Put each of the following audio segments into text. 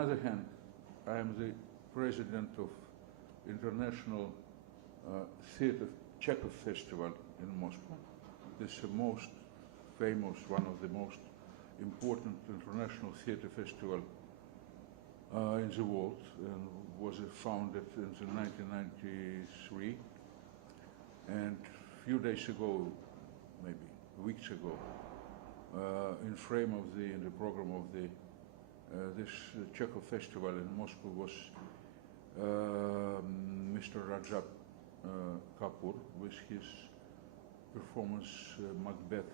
other hand, I am the president of International Theater Chekhov Festival in Moscow. This is the most famous, one of the most important international theater festival in the world, and was founded in 1993. And a few days ago, maybe weeks ago, in frame of the program of this Chekhov Festival in Moscow was Mr. Rajab Kapoor with his performance Macbeth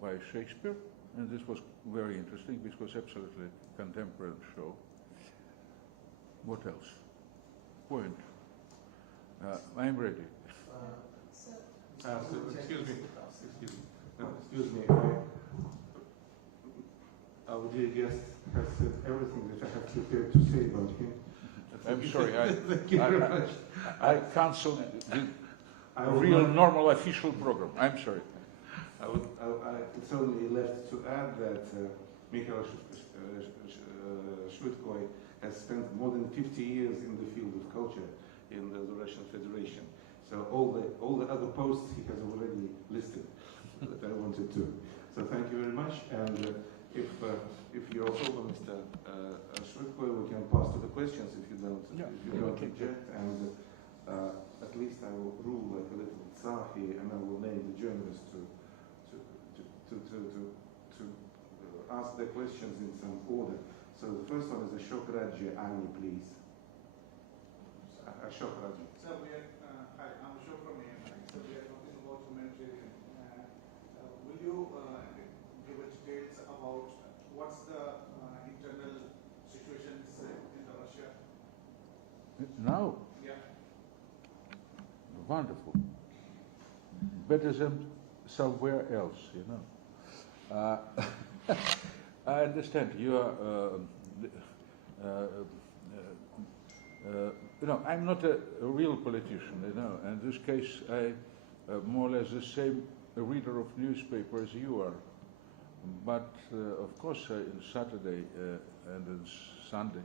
by Shakespeare, and this was very interesting because it was absolutely contemporary show. What else? Point. I'm ready. Excuse me. Our dear guest has said everything that I have prepared to say about him. I'm sorry, Thank you very much. I canceled the real normal official program. I'm sorry. It's only left to add that Mikhail Shvydkoy has spent more than 50 years in the field of culture in the Russian Federation. So all the other posts he has already listed that I wanted to. So thank you very much. And if you're over, Mr. Shvydkoy, we can pass to the questions if you don't object. And at least I will rule like a little Tsar here, and I will name the journalists to ask their questions in some order. So the first one is Ashok Raji Ali, please. Ashok Raji. Sir, hi, I'm Ashok from AMI. So we are talking about humanitarian. Will you give us details about what's the internal situations in Russia? Now? Yeah. Wonderful. Better than somewhere else, you know. I understand you are, you know, I'm not a real politician, you know. In this case, I more or less the same reader of newspaper as you are. But of course, on Saturday and on Sunday,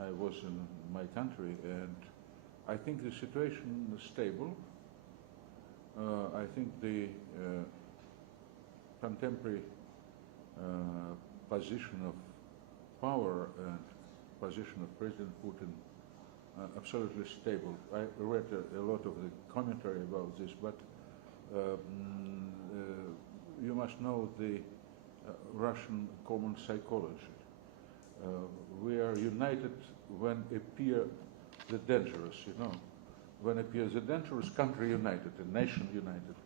I was in my country, and I think the situation is stable. I think the contemporary position of power and position of President Putin absolutely stable. I read a lot of the commentary about this, but you must know the Russian common psychology. We are united when appear the dangerous, you know. When appears a dangerous, country united, a nation united.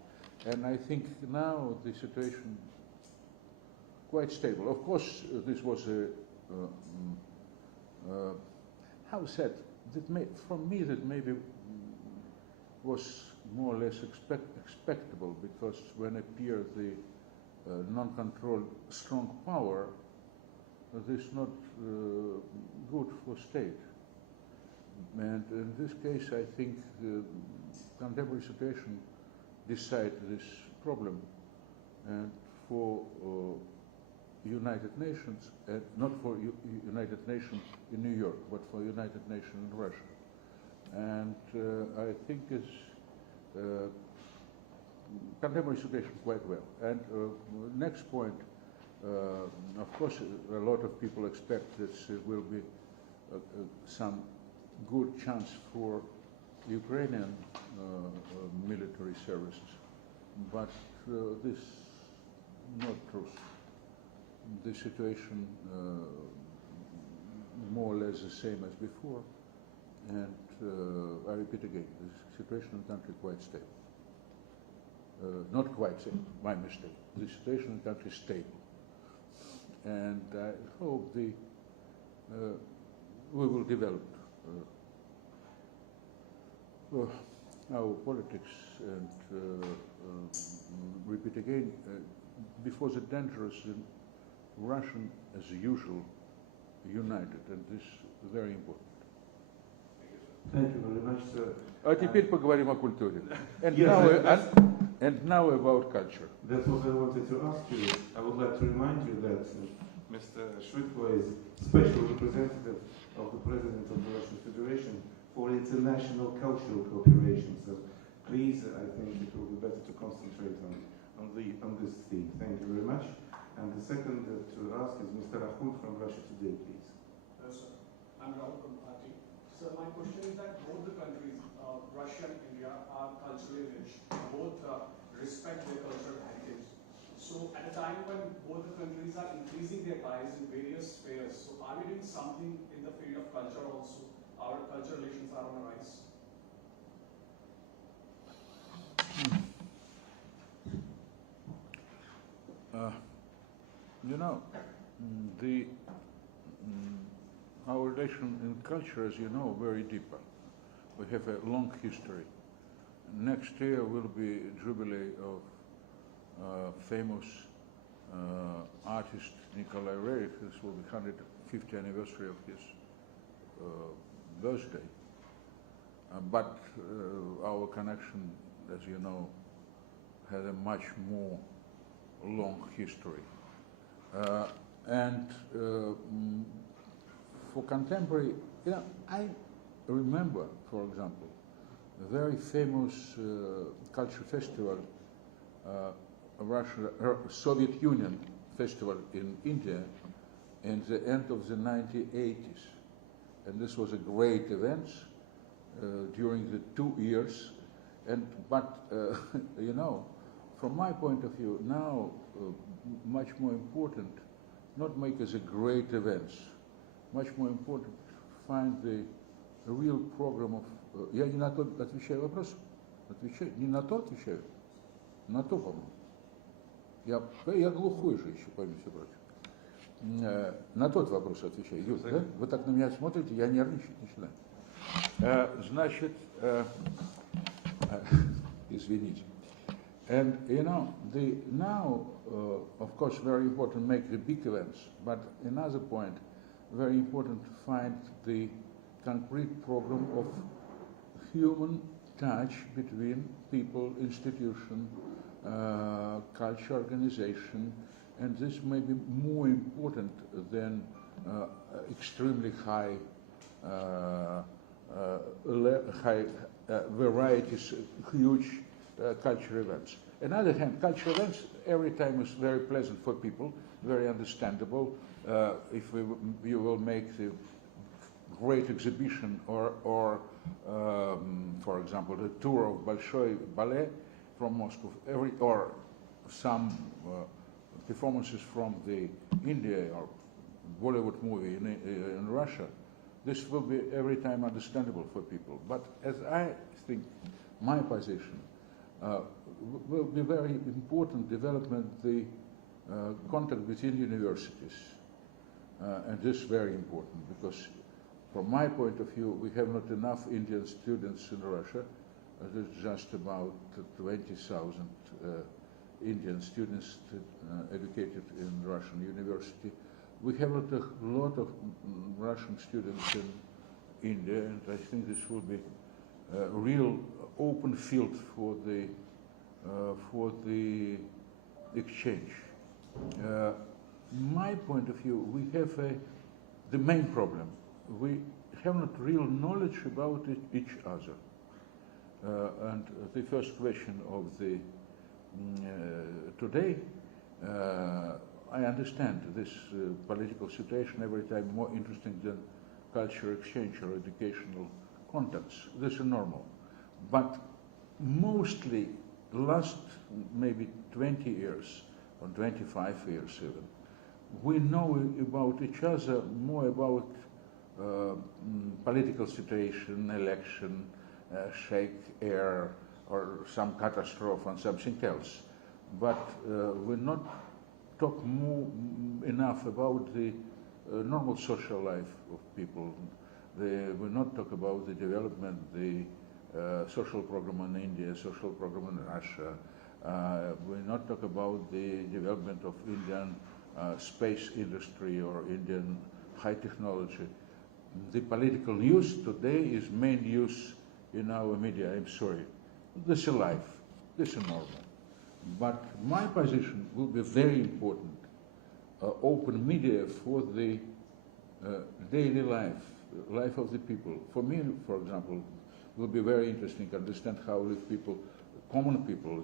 And I think now the situation quite stable. Of course, this was a, how said, for me that maybe was more or less expectable, because when appeared the non-controlled strong power, this is not good for state. And in this case, I think the contemporary situation decide this problem, and for United Nations, not for United Nations in New York, but for United Nations in Russia. And I think it's contemporary situation quite well. And next point, of course, a lot of people expect that there will be some good chance for Ukrainian military services, but this is not true. The situation more or less the same as before, and I repeat again, the situation in the country quite stable. Not quite stable, my mistake. The situation in the country is stable, and I hope we will develop our politics, and repeat again, before the dangerous, Russian, as usual, united, and this is very important. Thank you very much, sir. А теперь поговорим о культуре. And, yes, and now about culture. That's what I wanted to ask you. I would like to remind you that Mr. Shvydkoy is special representative of the President of the Russian Federation for international cultural cooperation. So please, I think it will be better to concentrate on this theme. Thank you very much. And the second to ask is Mr. Rahul from Russia Today, please. Hello, sir. I'm Rahul from Party. So my question is that both the countries, Russia and India, are culturally rich. Both respect their cultural heritage. So at a time when both the countries are increasing their ties in various spheres, so are we doing something in the field of culture also? Our cultural relations are on a rise. You know, our relation in culture, as you know, very deeper. We have a long history. Next year will be jubilee of famous artist Nikolai Reich. This will be 150th anniversary of his birthday. But our connection, as you know, has a much more long history. For contemporary, you know, I remember, for example, a very famous culture festival, Soviet Union festival in India in the end of the 1980s. And this was a great event during the 2 years. But you know, from my point of view, now much more important, not make as a great events, much more important find the real program of... Я не на то отвечаю вопрос? Отвечаю? Не на то отвечаю? На то, по-моему. Я глухой же еще, помните, прочее. На тот вопрос отвечаю. Юр, да? Вы так на меня смотрите, я нервничать начинаю. Значит, извините. And you know, now, of course, very important to make the big events, but another point, very important to find the concrete program of human touch between people, institution, culture organization, and this may be more important than extremely high varieties, huge cultural events. On the other hand, cultural events every time is very pleasant for people, very understandable. If you will make the great exhibition or for example, the tour of Bolshoi Ballet from Moscow, or some performances from the India or Bollywood movie in Russia, this will be every time understandable for people. But as I think, my position will be very important development the contact between universities, and this is very important because from my point of view we have not enough Indian students in Russia. There's just about 20,000 Indian students educated in Russian university. We have a lot of Russian students in India, and I think this will be a real open field for the exchange. My point of view, we have the main problem. We have not real knowledge about each other. And the first question of the today, I understand this political situation every time more interesting than culture exchange or educational contacts. This is normal. But mostly last maybe 20 years or 25 years even, we know about each other more about political situation, election, shake air, or some catastrophe and something else. But we not talk enough about the normal social life of people. We not talk about the development, the social program in India, social program in Russia. We not talk about the development of Indian space industry or Indian high technology. The political news today is main news in our media. I'm sorry. This is life. This is normal. But my position will be very important. Open media for the daily life of the people. For me, for example, it will be very interesting to understand how live people, common people,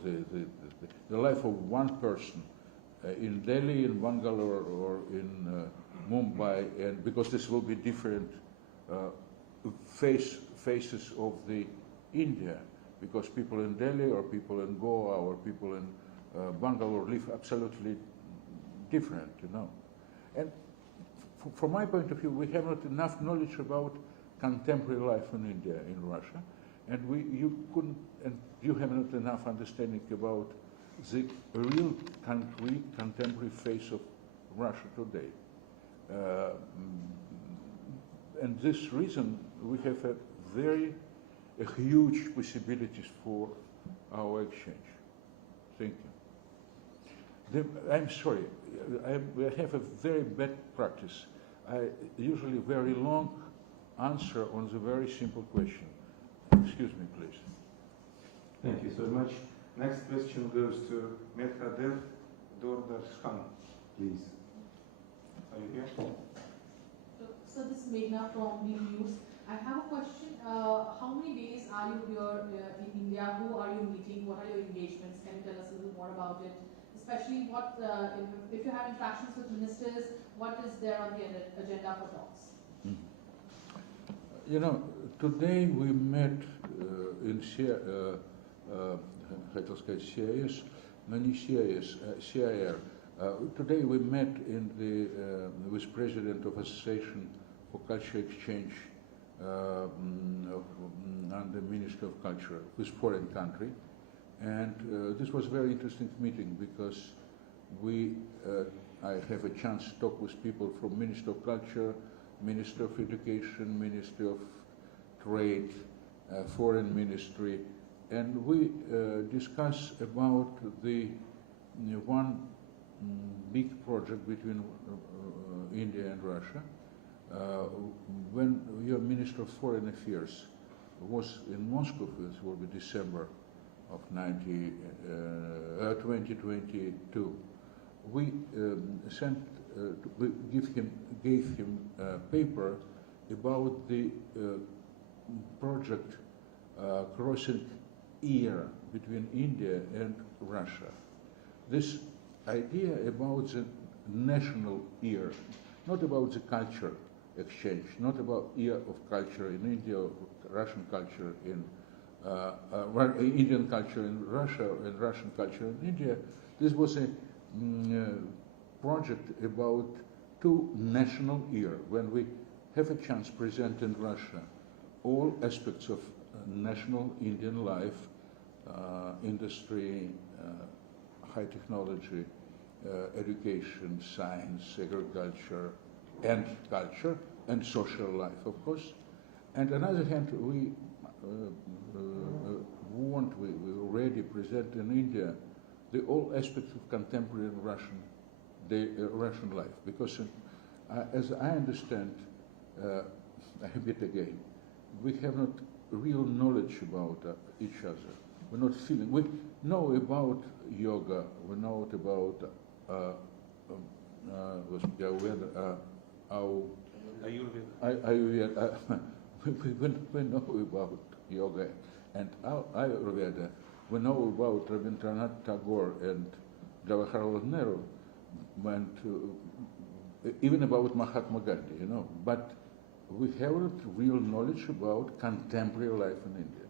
the life of one person in Delhi, in Bangalore, or in Mumbai, and because this will be different faces of the India, because people in Delhi or people in Goa or people in Bangalore live absolutely different, you know. And from my point of view, we have not enough knowledge about contemporary life in India, in Russia, and you have not enough understanding about the real concrete contemporary face of Russia today. And this reason we have a huge possibilities for our exchange. Thank you. I'm sorry, I have a very bad practice. I usually very long answer on the very simple question. Excuse me, please. Thank you so much. Next question goes to Mikhail Shvydkoy, please. Are you here? So this is Meghna from New News. I have a question. How many days are you here in India? Who are you meeting? What are your engagements? Can you tell us a little more about it? Especially what, if you have interactions with ministers, what is there on the agenda for talks? You know, today we met in CIR. Today we met in with President of Association for Culture Exchange under Minister of Culture with foreign country, and this was a very interesting meeting because I have a chance to talk with people from Minister of Culture, Minister of Education, Ministry of Trade, Foreign Ministry, and we discuss about the one big project between India and Russia. When your Minister of Foreign Affairs was in Moscow, it will be December of 2022, we gave him a paper about the project crossing ear between India and Russia. This idea about the national ear, not about the culture exchange, not about ear of culture in India, or Russian culture in Indian culture in Russia, and Russian culture in India. This was a project about two national ear, when we have a chance to present in Russia all aspects of national Indian life, industry, high technology, education, science, agriculture, and culture, and social life, of course. And on the other hand, we already present in India all aspects of contemporary Russian life, because as I understand, a bit again, we have not real knowledge about each other. We're not feeling. We know about yoga. We know about Ayurveda. We know about yoga and Ayurveda. We know about Rabindranath Tagore and Jawaharlal Nehru, and even about Mahatma Gandhi, you know. But we haven't real knowledge about contemporary life in India.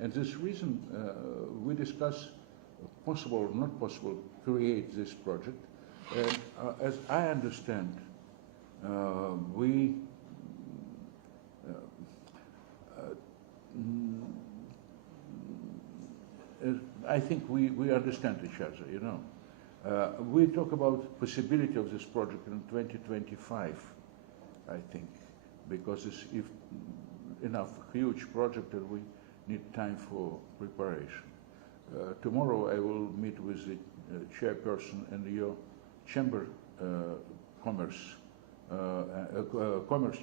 And this reason we discuss possible or not possible create this project. And as I understand, I think we understand each other, you know. We talk about possibility of this project in 2025, I think, because it's enough huge project and we need time for preparation. Tomorrow I will meet with the chairperson in your chamber, commerce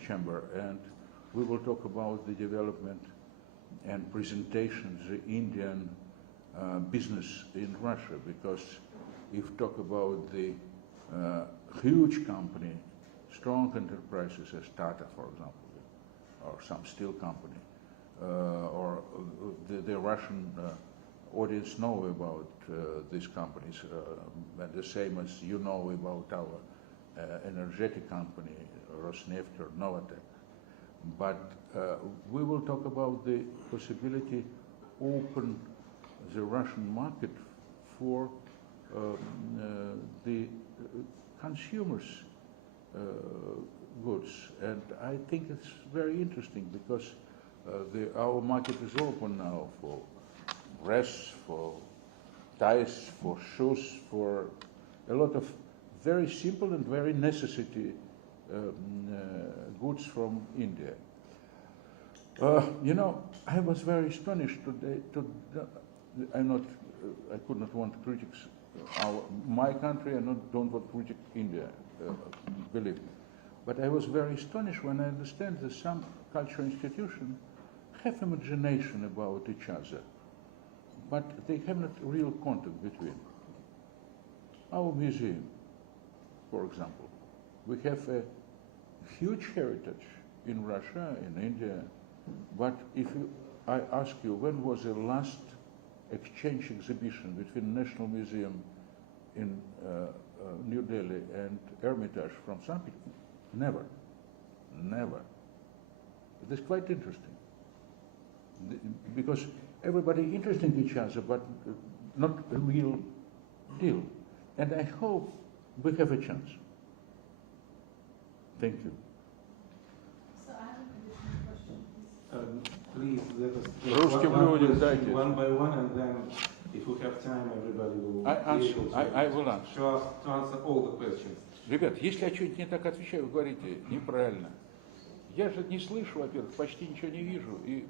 chamber, and we will talk about the development and presentation of the Indian business in Russia, because if talk about the huge company strong enterprises as Tata, for example, or some steel company, or the Russian audience know about these companies, and the same as you know about our energetic company, Rosneft or Novatek. But we will talk about the possibility open the Russian market for the consumers' goods, and I think it's very interesting because our market is open now for dress, for ties, for shoes, for a lot of very simple and very necessary goods from India. You know, I was very astonished today. I could not want critics my country, and don't want critic India, believe me. But I was very astonished when I understand that some cultural institutions have imagination about each other, but they have not real contact between. Our museum, for example, we have a huge heritage in Russia, in India, but if I ask you, when was the last exchange exhibition between National Museum in New Delhi and Hermitage from St. Petersburg? Never. Never. It is quite interesting. Because everybody interested in each other, but not a real deal. And I hope we have a chance. Thank you. So I have an additional question, please. Please let us Русским людям дайте. one by one, and then if we have time, everybody will be able to I will answer. to answer all the questions. Ребят, если я что-нибудь не так отвечаю, вы говорите неправильно. Я же не слышу, во-первых, почти ничего не вижу, и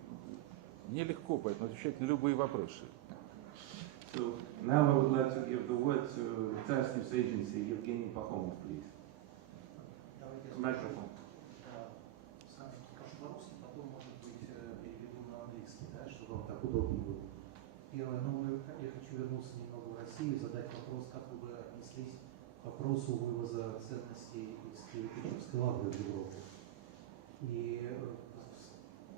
нелегко поэтому отвечать на любые вопросы. So now I would like to give the word to TASS News Agency, Evgeny Pakhomov, please. Microphone. Скажу по-русски, потом, может быть, переведу на английский, да, чтобы вам так удобнее было. Первое, я хочу вернуться немного в Россию и задать вопрос, как вы бы отнеслись к вопросу вывоза ценностей из Киево-Печерской лавры в Европу. И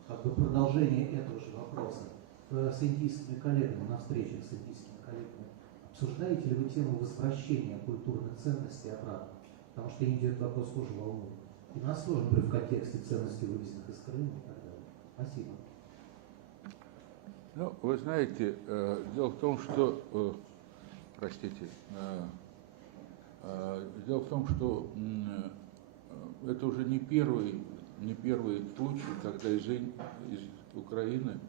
как бы продолжение этого же вопроса. С индийскими коллегами, на встречах с индийскими коллегами, обсуждаете ли вы тему возвращения культурных ценностей обратно? Потому что Индию этот вопрос тоже волнует. И нас тоже, например, в контексте ценностей, вывезенных из Крыма и так далее. Спасибо. Ну, вы знаете, дело в том, что, дело в том, что это уже не первый случай, когда из Украины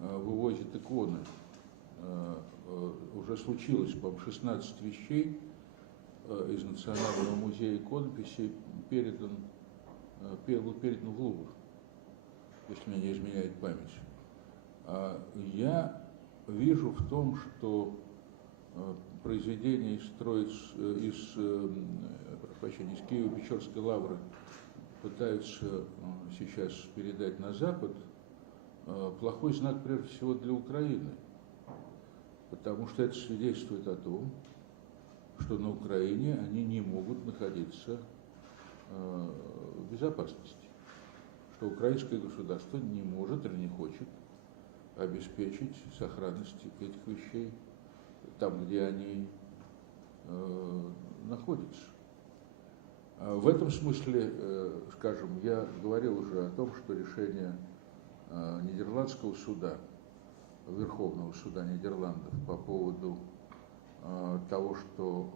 вывозят иконы. Уже случилось, по-моему, 16 вещей из Национального музея иконописи был передан в Лувр, если меня не изменяет память. Я вижу в том, что произведения из Киево-Печерской лавры пытаются сейчас передать на Запад, плохой знак прежде всего для Украины, потому что это свидетельствует о том, что на Украине они не могут находиться в безопасности, что украинское государство не может или не хочет обеспечить сохранность этих вещей там, где они находятся. В этом смысле, скажем, я говорил уже о том, что решение Нидерландского суда, Верховного суда Нидерландов по поводу того, что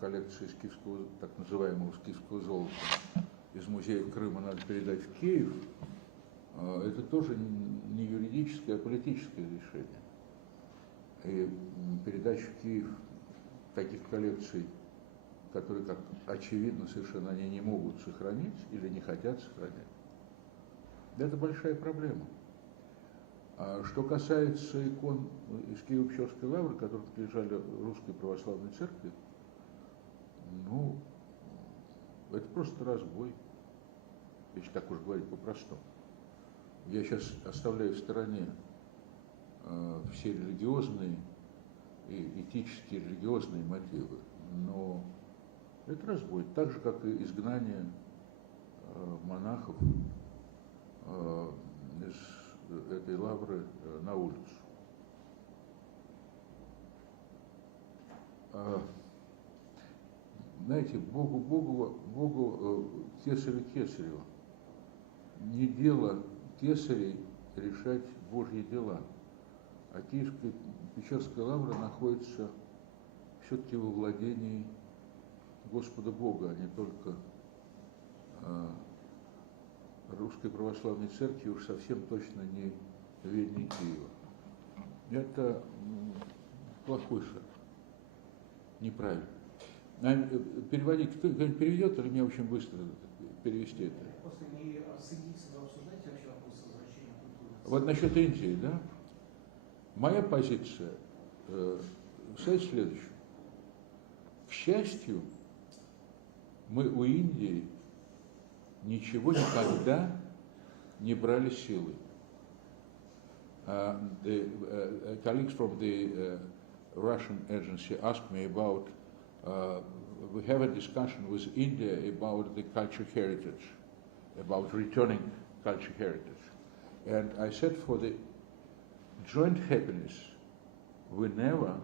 коллекция скифского, так называемого скифского золота из музея Крыма надо передать в Киев, это тоже не юридическое, а политическое решение. И передача в Киев таких коллекций, которые, как очевидно, совершенно они не могут сохранить или не хотят сохранять, это большая проблема. А что касается икон из Киево-Печерской лавры, которые принадлежали Русской Православной Церкви, ну, это просто разбой, если так уж говорить по-простому. Я сейчас оставляю в стороне все религиозные и этические религиозные мотивы, но Это раз будет. Так же, как и изгнание монахов из этой лавры на улицу. Знаете, Богу кесарю кесарева. Не дело кесарей решать Божьи дела. А Киевская Печерская лавра находится все-таки во владении Господа Бога, а не только Русской Православной Церкви, уж совсем точно не ведение Киева. Это плохой шаг, неправильно. Переводить, кто-нибудь переведет, или мне очень быстро перевести это? Просто не с индийцами обсуждаете вообще вопрос возвращения культуры? Вот насчет Индии, да? Моя позиция состоит в следующем. К счастью, мы у Индии ничего никогда не брали силой. The colleagues from the Russian agency asked me about, we have a discussion with India about the culture heritage, about returning culture heritage. And I said for the joint happiness, we never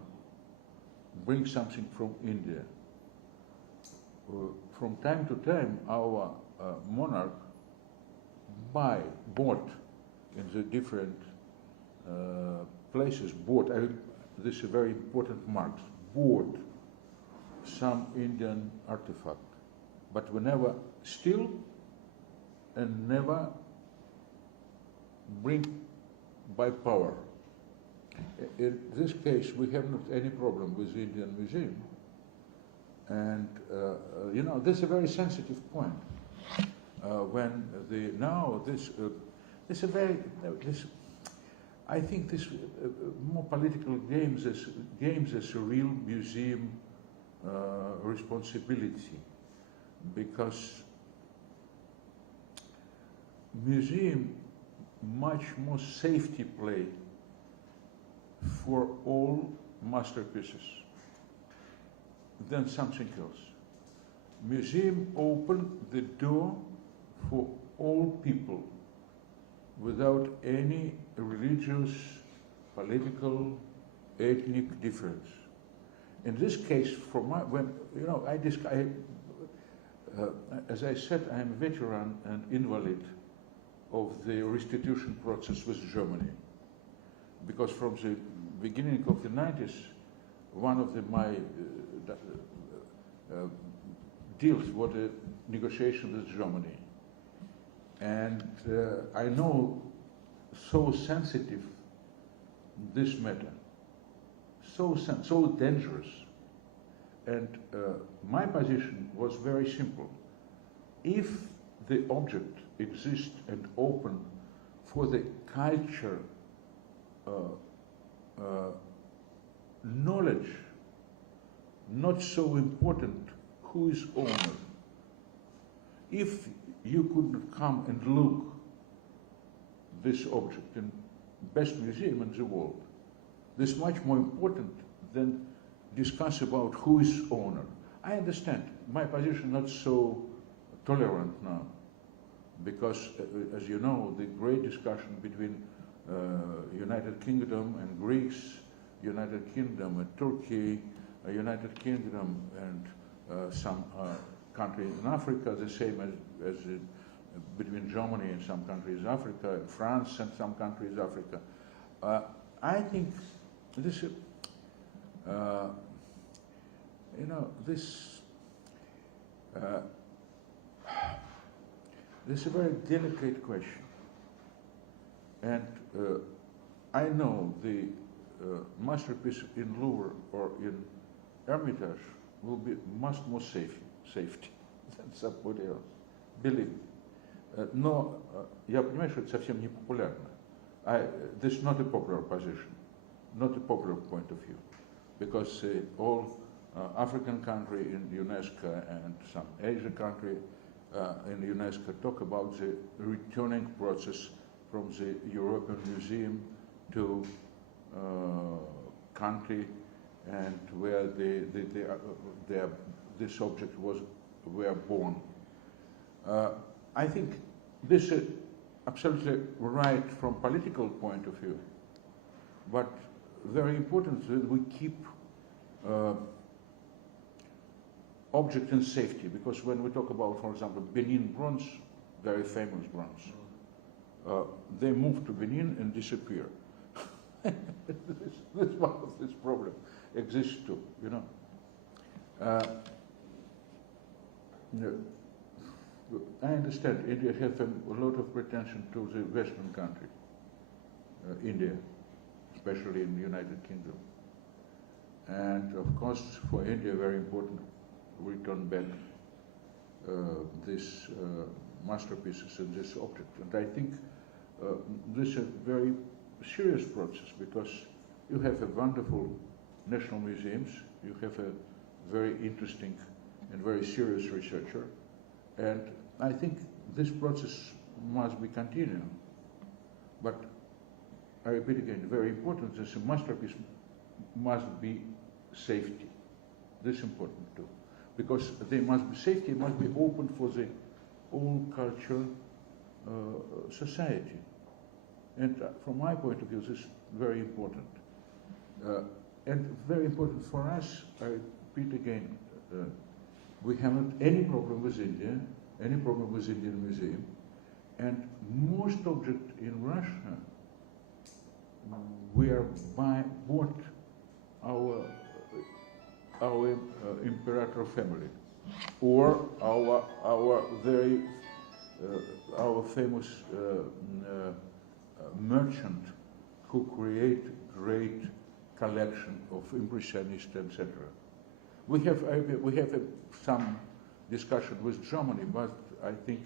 bring something from India. From time to time, our monarch bought in the different places, this is a very important mark, bought some Indian artifact, but we never steal and never bring by power. In this case, we have not any problem with the Indian Museum, and you know, this is a very sensitive point. When I think this more political games as a real museum responsibility, because museum much more safety play for all masterpieces than something else. Museum open the door for all people without any religious, political, ethnic difference. In this case, as I said, I am a veteran and invalid of the restitution process with Germany, because from the beginning of the 90s, one of my deals was a negotiation with Germany. And I know so sensitive this matter, so dangerous. And my position was very simple. If the object exists and open for the culture knowledge, not so important who is owner. If you could come and look this object in best museum in the world, this is much more important than discuss about who is owner. I understand my position not so tolerant now, because as you know, the great discussion between United Kingdom and Greece, United Kingdom and Turkey, United Kingdom and some country in Africa, the same as between Germany and some countries Africa, and France and some countries Africa. I think this, this is a very delicate question, and I know the masterpiece in Louvre or in Hermitage will be much more safety than somebody else. Believe me. Но я понимаю, что это совсем не популярно. This is not a popular position, not a popular point of view, because all African country in UNESCO and some Asian country in UNESCO talk about the returning process from the European Museum to country and where this object were born. I think this is absolutely right from political point of view, but very important that we keep object in safety, because when we talk about, for example, Benin bronze, very famous bronze, they move to Benin and disappear. this one of this problem exists too, you know. I understand India has a lot of pretension to the Western countries, India, especially in the United Kingdom. And of course, for India, very important, return back these masterpieces and this object. And I think this is a very serious process, because you have a wonderful national museums, you have a very interesting and very serious researcher, and I think this process must be continuing. But I repeat again, very important, this masterpiece must be safety. This is important too, because they must be safety, must be open for the all culture society. And from my point of view, this is very important. And very important for us, I repeat again, we haven't any problem with India, any problem with Indian Museum, and most objects in Russia were bought our imperator family, or our very our famous merchant who create great collection of impressionist, etc. We have some discussion with Germany, but I think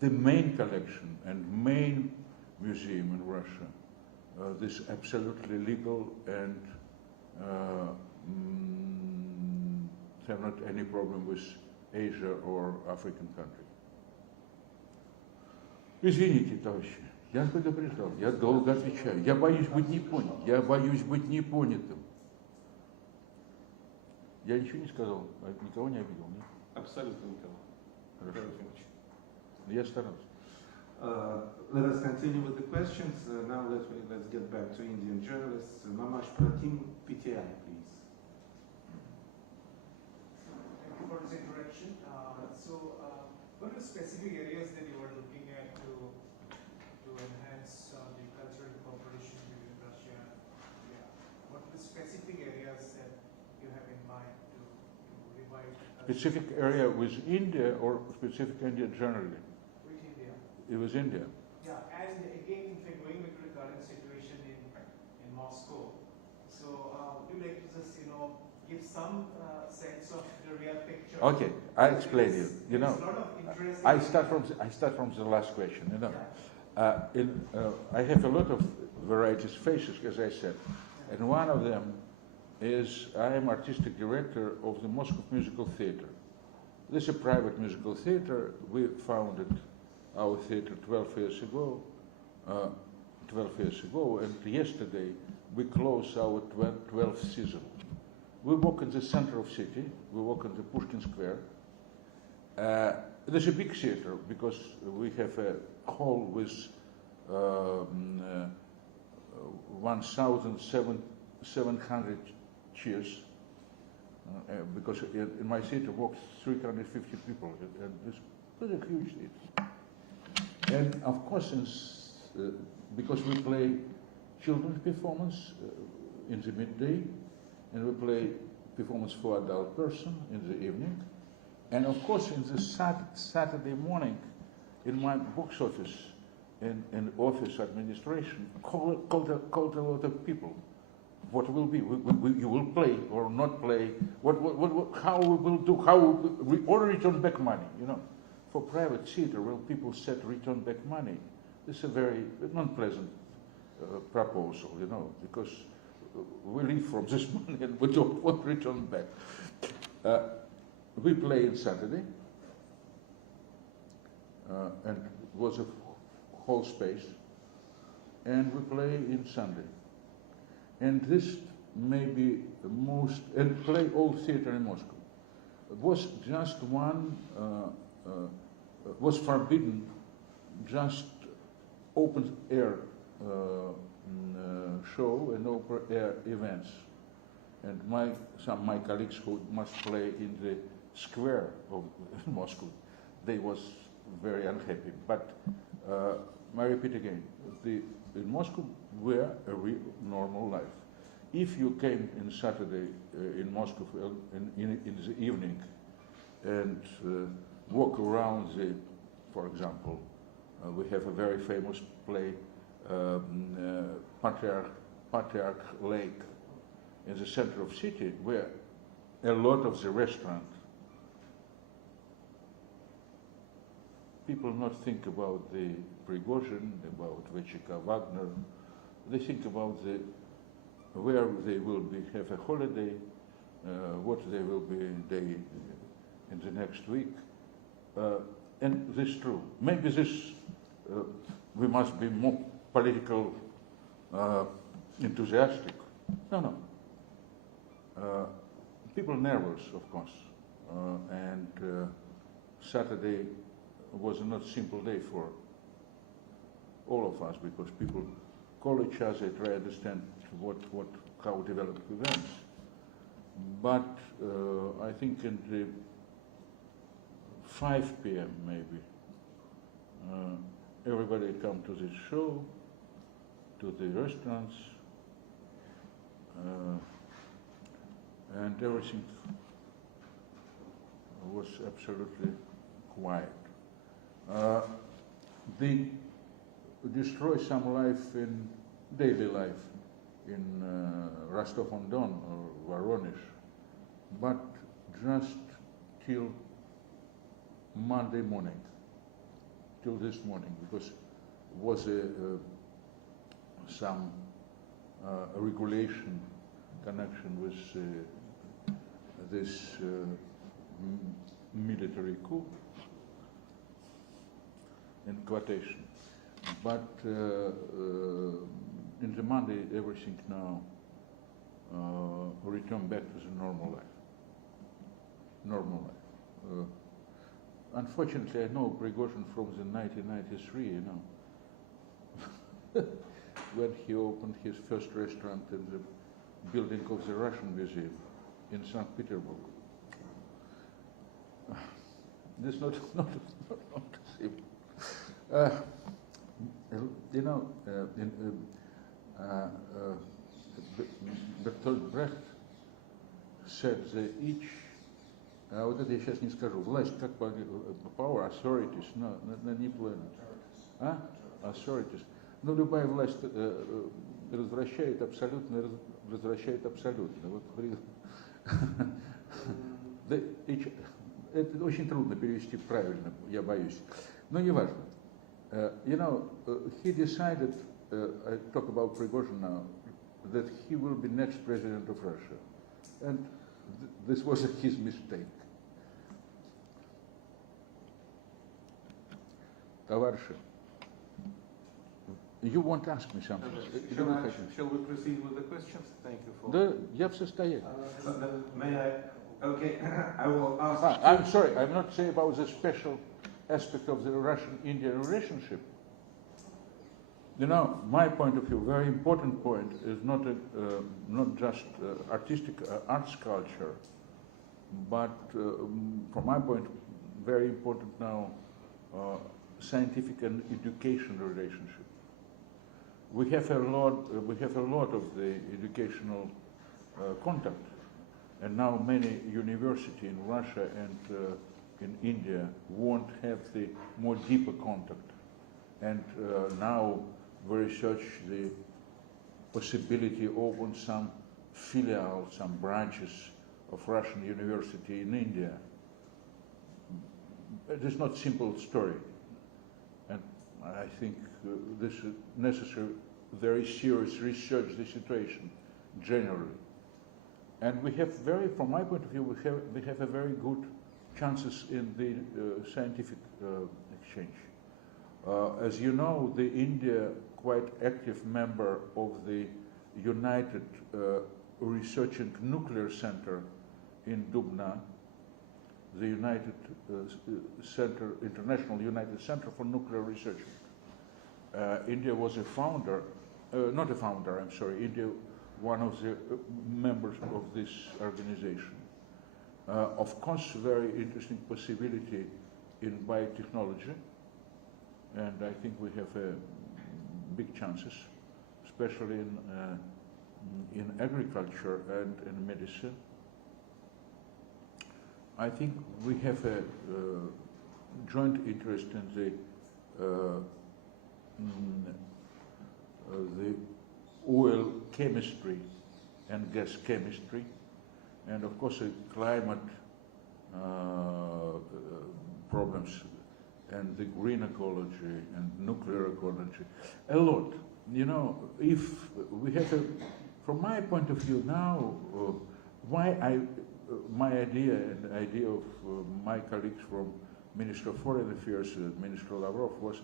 the main collection and main museum in Russia, this absolutely legal and have not any problem with Asia or African country. Извините, товарищи, я предупреждал, я долго отвечаю, я боюсь быть не понятым, я боюсь быть непонятым. Я ничего не сказал, никого не обидел, нет? Абсолютно никого. Хорошо. Я старался. Let us continue with the questions. Now let's get back to Indian journalists. Mamash Pratim PTI, please. Thank you for this introduction. What are the specific areas that you are looking at to enhance the cultural cooperation between Russia and India? What are the specific areas that you have in mind to revive? Specific area with India or specific India generally? With India. It was India. Yeah, and again, if you're going with the current situation in Moscow, so would you like to just, give some sense of the real picture? Okay, I explain you. You know, there's a lot of interest I start from the last question. You know, I have a lot of varieties faces, as I said, and one of them is I am artistic director of the Moscow Musical Theater. This is a private musical theater. We founded our theater 12 years ago, and yesterday we closed our 12th season. We work in the center of city. We work in the Pushkin Square. There's a big theater because we have a hall with 1,700 chairs. Because in my theater works 350 people, and it's a huge theater. And of course, because we play children's performance in the midday, and we play performance for adult person in the evening, and of course in the Saturday morning, in my box office and office administration, called a lot of people. What will be? You will play or not play? How we will do? How we or return back money? You know, for private theater, where people said return back money, this is a very non-pleasant proposal. You know, because we live from this money and we don't want to return back. We play on Saturday, and it was a whole space, and we play in Sunday. And this may be the most, and play all theater in Moscow. was just one, was forbidden just open air show and open air events. And some of my colleagues who must play in the square of Moscow, they was very unhappy. But I repeat again, in Moscow were a real normal life. If you came in Saturday in Moscow in the evening and walk around for example, we have a very famous play, Patriarch Lake, in the center of city, where a lot of the restaurant people not think about the Prigozhin, about Vechika Wagner. They think about where they will have a holiday, what they will be in the next week. And this is true. Maybe this, we must be more political enthusiastic. No. People nervous, of course. And Saturday was not a simple day for all of us, because people call each other, try to understand how develop events. But I think in the 5 p.m. maybe, everybody come to this show, to the restaurants, and everything was absolutely quiet. They destroy some life in daily life in Rostov-on-Don or Voronezh, but just till Monday morning, till this morning, because was some regulation connection with this military coup, in quotation. But in the Monday, everything now return back to the normal life. Normal life. Unfortunately, I know Prigozhin from the 1993, you know, when he opened his first restaurant in the building of the Russian Museum in St. Petersburg. This is not simple. You know, Bertolt Brecht said that each, вот это я сейчас не скажу, власть, как power, authorities, не планы. Authorities. Но любая власть развращает абсолютно, возвращает абсолютно. Вот, это очень трудно перевести правильно, я боюсь. Но не важно. You know, he decided, I talk about Prigozhin now, that he will be next president of Russia. And this was his mistake. Товарищи, you want to ask me something? Shall we proceed with the questions? Thank you for... Да, я в состоянии. May I? Okay, I will ask... I'm sorry, I'm not saying about the special aspect of the Russian-Indian relationship. You know, my point of view, very important point, is not just artistic arts culture, but from my point, very important now, scientific and educational relationship. We have a lot of the educational contact, and now many universities in Russia and in India won't have the more deeper contact, and now we research the possibility of open some filials, some branches of Russian university in India. It is not simple story, and I think this is necessary, very serious research the situation generally. And we have from my point of view, we have a very good chances in the scientific exchange. As you know, the India quite active member of the United Researching Nuclear Center in Dubna, the International United Center for Nuclear Research. India was a founder, not a founder, I'm sorry, India, one of the members of this organization. Of course, very interesting possibility in biotechnology, and I think we have big chances, especially in agriculture and in medicine. I think we have a joint interest in the oil chemistry and gas chemistry, and of course climate problems and the green ecology and nuclear ecology. A lot. You know, if we have from my point of view now, my idea and the idea of my colleagues from Ministry of Foreign Affairs, Minister Lavrov, was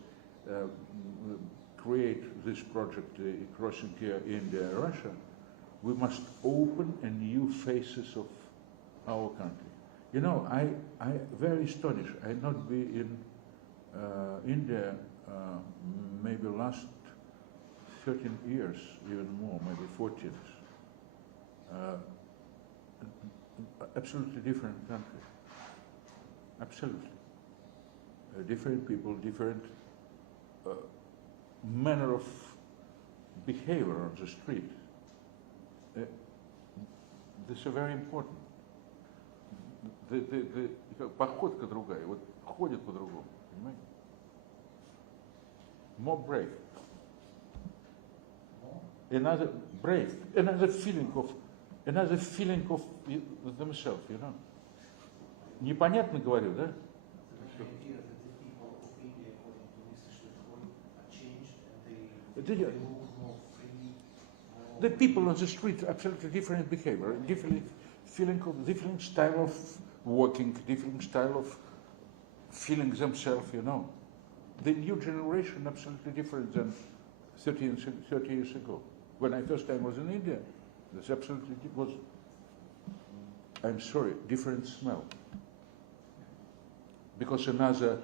create this project crossing India and Russia. We must open a new faces of our country. You know, I very astonished. I not be in India maybe last 13 years, even more, maybe 14. Absolutely different country. Absolutely. Different people, different manner of behavior on the street. This is very important. Походка другая, вот ходит по-другому, понимаете? More brave. Another brave, another feeling of themselves, you know. Непонятно говорю, да? The people on the street absolutely different behavior, different feeling of, different style of working, different style of feeling themselves, you know. The new generation absolutely different than 30 years ago. When I first time was in India, this absolutely was, I'm sorry, different smell. Because another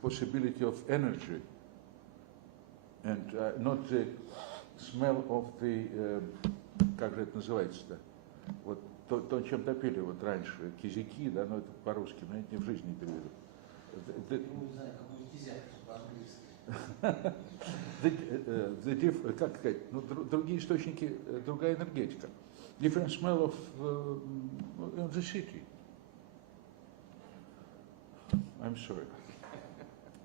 possibility of energy and not the smell of the, как же это называется-то? Вот то, чем топили вот раньше, кизяки, да, но это по-русски, но это не в жизни не переведу. Как сказать, ну, другие источники, другая энергетика. Different smell of the city. I'm sorry.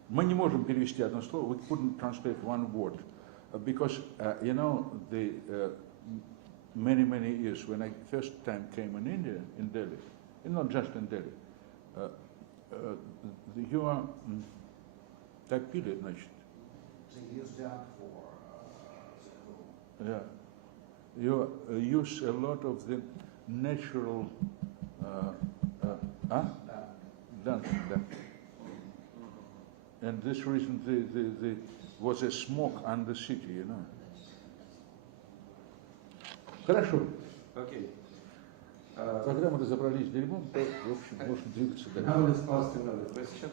Мы не можем перевести одно слово. We couldn't translate one word because you know the many years when I first time came in India, in Delhi, and not just in Delhi, you are топили, значит. Yeah, you use a lot of the natural and this reason the was a smoke on the city, you know. Хорошо. Okay. Когда мы разобрались с дерьмом, то, в общем, можно двигаться дальше. Now let's ask another question.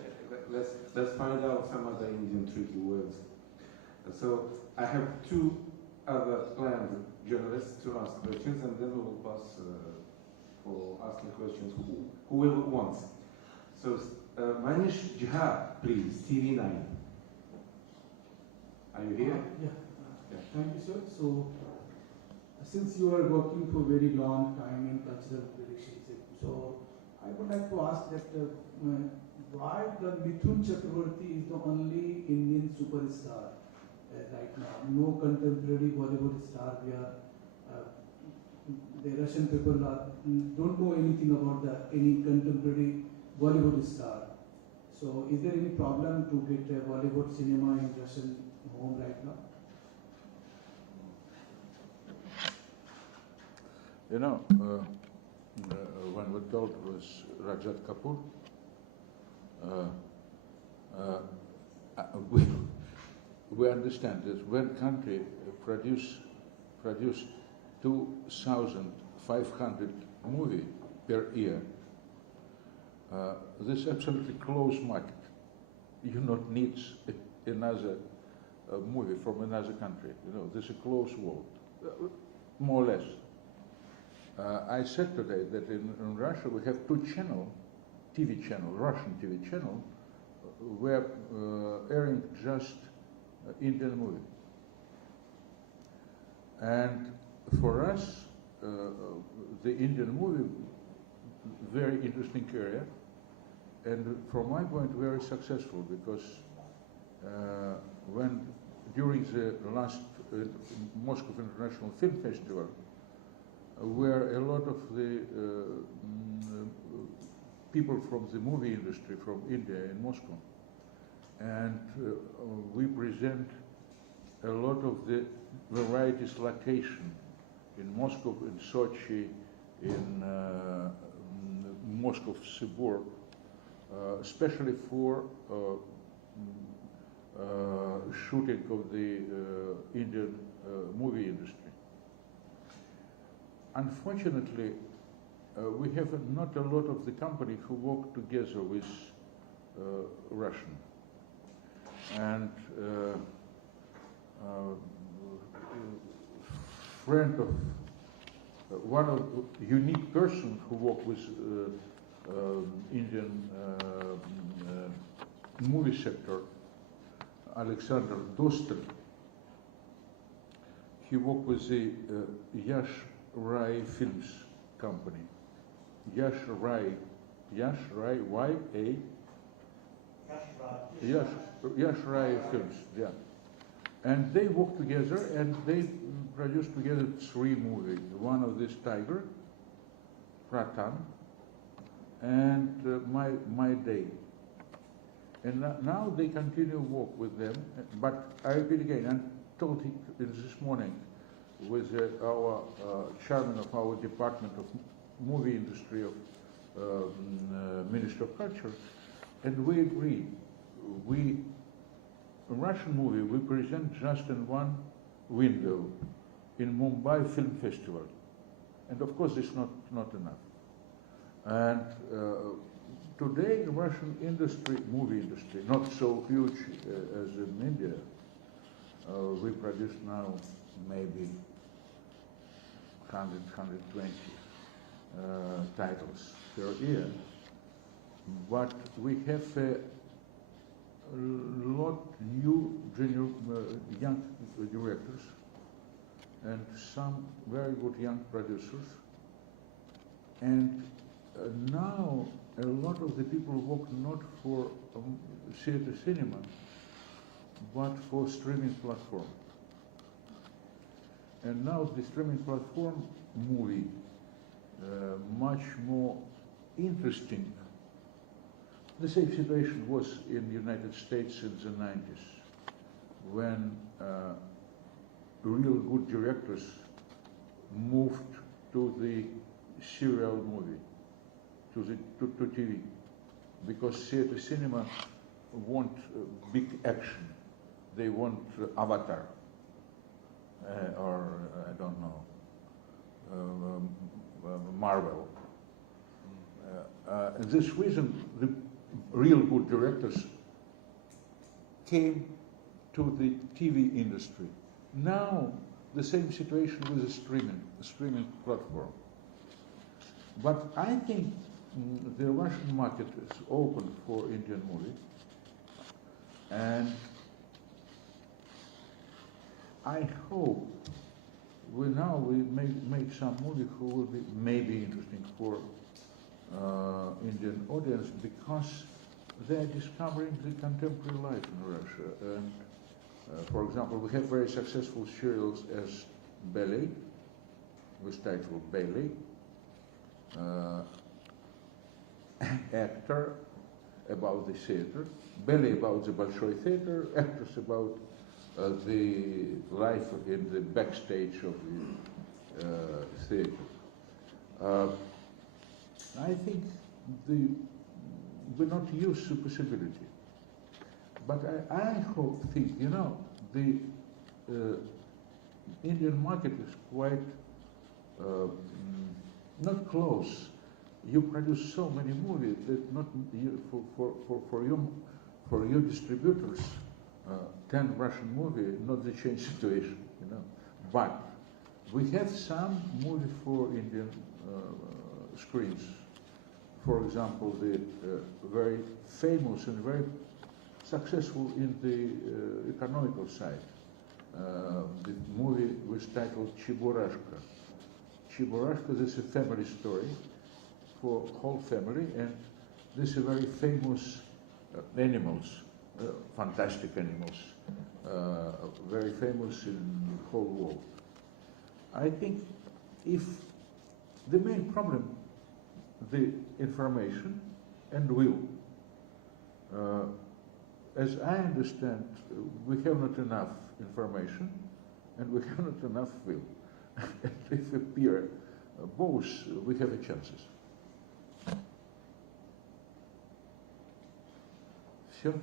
Let's find out some other Indian tricky words. So I have two other planned journalists to ask questions, and then we will pass for asking questions whoever wants. So Manish Jha, please, TV9. Are you here? Yeah. Thank you, sir. So, since you are working for a very long time in cultural relationship, so I would like to ask that why the Mithun Chakravarti is the only Indian superstar right now? No contemporary Bollywood star. The Russian people don't know anything about any contemporary Bollywood star. So, is there any problem to get Bollywood cinema in Russian home right now? You know, when we told was Rajat Kapoor, we understand that when country produced 2,500 movie per year, this absolutely closed market. You not need another movie from another country. You know, this is a closed world, more or less. I said today that in Russia we have two TV channel, Russian TV channel, where airing just Indian movie. And for us, the Indian movie, very interesting area, and from my point, very successful, because when during the last Moscow International Film Festival, where a lot of the people from the movie industry from India in Moscow, and we present a lot of the varieties location in Moscow, in Sochi, in Moscow suburb, especially for shooting of the Indian movie industry. Unfortunately, we have not a lot of the company who work together with Russian. And friend of one of the unique person who worked with Indian movie sector, Alexander Dostal. He worked with the Yash Rai Films company. Yash Rai, Y-A. Yash Rai Films, yeah. And they worked together and they produced together 3 movies. One of this Tiger, Pratan, and My Day. And now they continue work with them. But I repeat again, I told it this morning with our chairman of our department of movie industry of Ministry of Culture, and we agreed. A Russian movie we present just in one window in Mumbai Film Festival, and of course it's not enough. And today the Russian industry, movie industry, not so huge as in India. We produce now maybe 100, 120 titles per year, but we have a lot new young directors and some very good young producers, and now a lot of the people work not for theater cinema but for streaming platform. And now the streaming platform movie much more interesting. The same situation was in the United States in the 90s, when real good directors moved to the serial movie, to TV, because theater cinema want big action. They want Avatar, or I don't know, Marvel. This reason, the real good directors came to the TV industry. Now, the same situation with the streaming platform. But I think the Russian market is open for Indian movie, and I hope we make some movie who will be maybe interesting for Indian audience, because they're discovering the contemporary life in Russia. And for example, we have very successful serials as Ballet, with title Ballet, actor about the theater, Ballet about the Bolshoi theater, actors about the life in the backstage of the theater. I think we not use the possibility, but I think, you know, the Indian market is quite not close, you produce so many movies that not you, for your distributors, 10 Russian movie not the change situation, you know. But we have some movie for Indian screens. For example, the very famous and very successful in the economical side. The movie was titled Cheburashka. Cheburashka, this is a family story for whole family, and this is a very famous animals, fantastic animals, very famous in the whole world. I think if the main problem, the information and will, as I understand, we have not enough information and we have not enough will. And if appear both, we have a chances. Sure.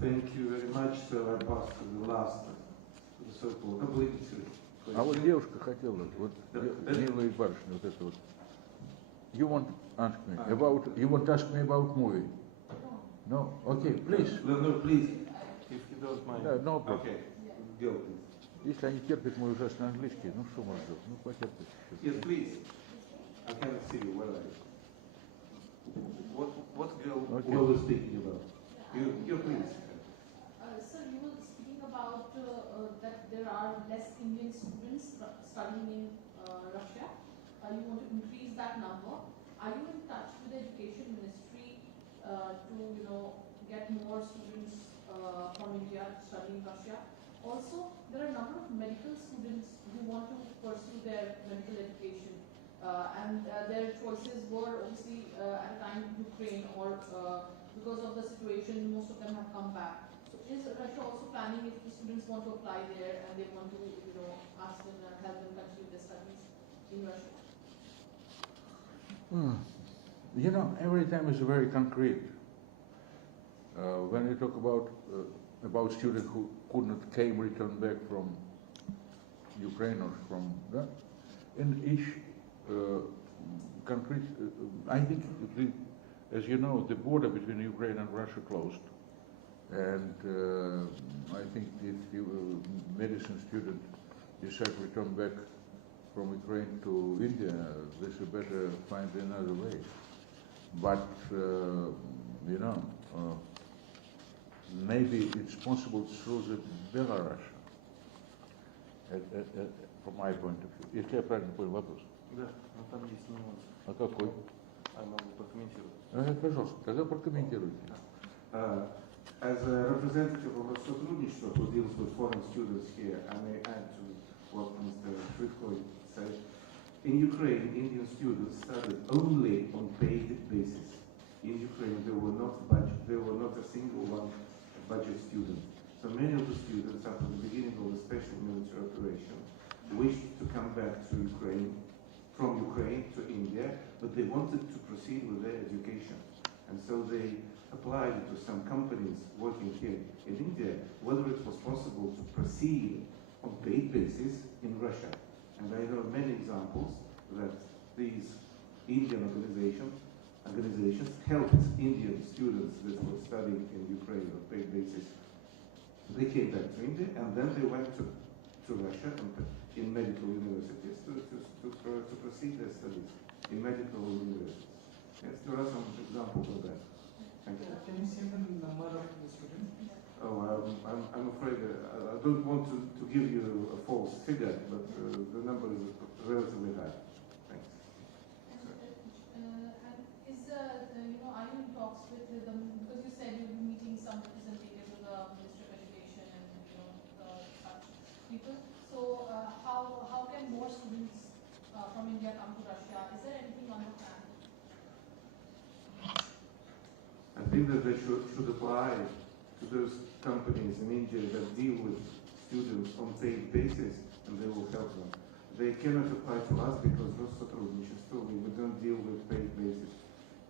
Thank you very much. So I pass to the last, to the so-called obligatory. А вот девушка хотела, вот милая барышня, вот это вот. You want to ask me about? You want to ask me about movie? No. Okay, please. No, please. If you don't mind. No problem. Okay. Go, please. Если они терпят мой ужасный английский, ну что можно делать? Ну потерпеть. Yes, please. I cannot see you. Where are you? What girl were you speaking about? You please. Sir, you were speaking about that there are less Indian students studying in Russia. You want to increase that number. Are you in touch with the Education Ministry to get more students from India to study in Russia? Also, there are a number of medical students who want to pursue their medical education, and their choices were obviously at a time Ukraine or because of the situation, most of them have come back. So, is Russia also planning if the students want to apply there and they want to, ask them and help them continue their studies in Russia? You know, every time is very concrete. When you talk about students who could not return back from Ukraine or from that, in each concrete, I think, as you know, the border between Ukraine and Russia closed, and I think if you medicine student decide to return back from Ukraine to India, they should better find another way. But maybe it's possible through the Belarus, from my point of view. Если я правильно понял вопрос. Да, но там есть нюанс. А какой? Я могу прокомментировать. Пожалуйста, тогда прокомментируйте. As a representative of a Sotrudništvo who deals with foreign students here, I may add to what Mr. Shvydkoy said. In Ukraine, Indian students studied only on paid basis. In Ukraine, there were not a single one budget student. So many of the students, after the beginning of the special military operation, wished to come back to Ukraine, from Ukraine to India, but they wanted to proceed with their education. And so they applied to some companies working here in India whether it was possible to proceed on paid basis in Russia. And I know many examples that these Indian organizations helped Indian students that were studying in Ukraine on paid basis. They came back to India and then they went to Russia and in medical universities to proceed their studies in medical universities. Yes, there are some examples of that. Thank you. Can you say the number of the students? Oh, I'm afraid I don't want to give you a false figure, but the number is relatively high. Thanks. And is are you in talks with them, because you said you'll be meeting some representatives of the Ministry of Education and such people. So how can more students from India come to Russia? Is there anything on the plan? I think that they should apply to those companies in India that deal with students on paid basis, and they will help them. They cannot apply to us because we don't deal with paid basis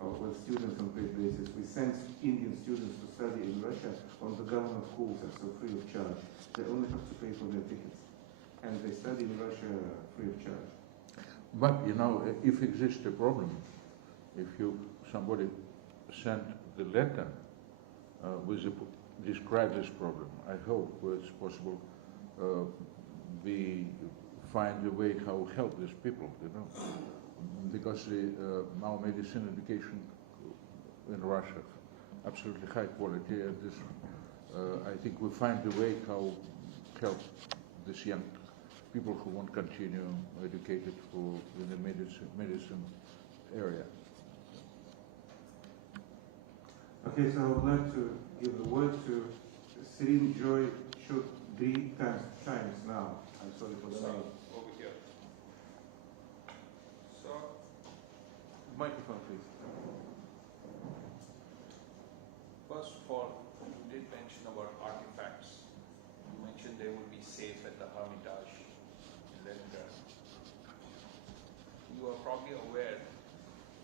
or with students on paid basis. We send Indian students to study in Russia on the government quota, so free of charge. They only have to pay for their tickets, and they study in Russia free of charge. But you know, if exists a problem, if somebody sent the letter describe this problem, I hope it's possible we find a way how to help these people, you know, because our medicine education in Russia absolutely high quality, and this, I think we find a way how help these young people who want to continue educated in the medicine area. Okay, so I would like to give the word to Serene Joy Chut 3 times now. I'm sorry for the name. Over here. So, Microphone, please. first of all, you did mention about artifacts. You mentioned they will be safe at the Hermitage in Leningrad. You are probably aware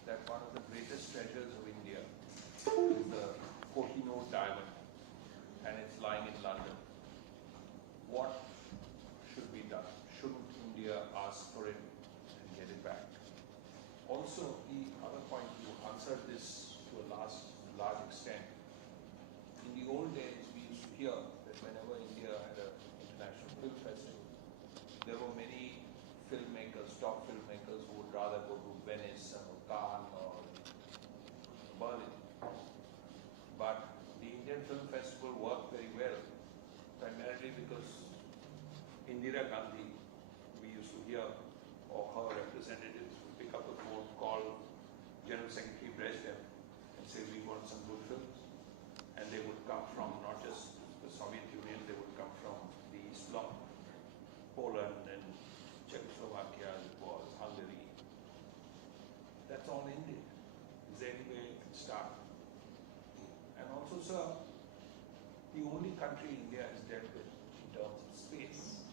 that one of the greatest treasures of India is the Kohinoor diamond, and it's lying in London. What should be done? Shouldn't India ask for it and get it back? Also, the other point, you answered this to a large extent. In the old days, we used to hear that whenever India had an international film festival, there were many filmmakers, top filmmakers, who would rather go to Venice or Cannes or Berlin. But the Indian Film Festival worked very well, primarily because Indira Gandhi, we used to hear, or her representatives would pick up the phone, call General Secretary Brezhnev and say, we want some good films. And they would come from not just the Soviet Union, they would come from the East Bloc, Poland and Czechoslovakia as it was, Hungary. That's all India. Is there any way it can start? And also, sir, the only country India has dealt with in terms of space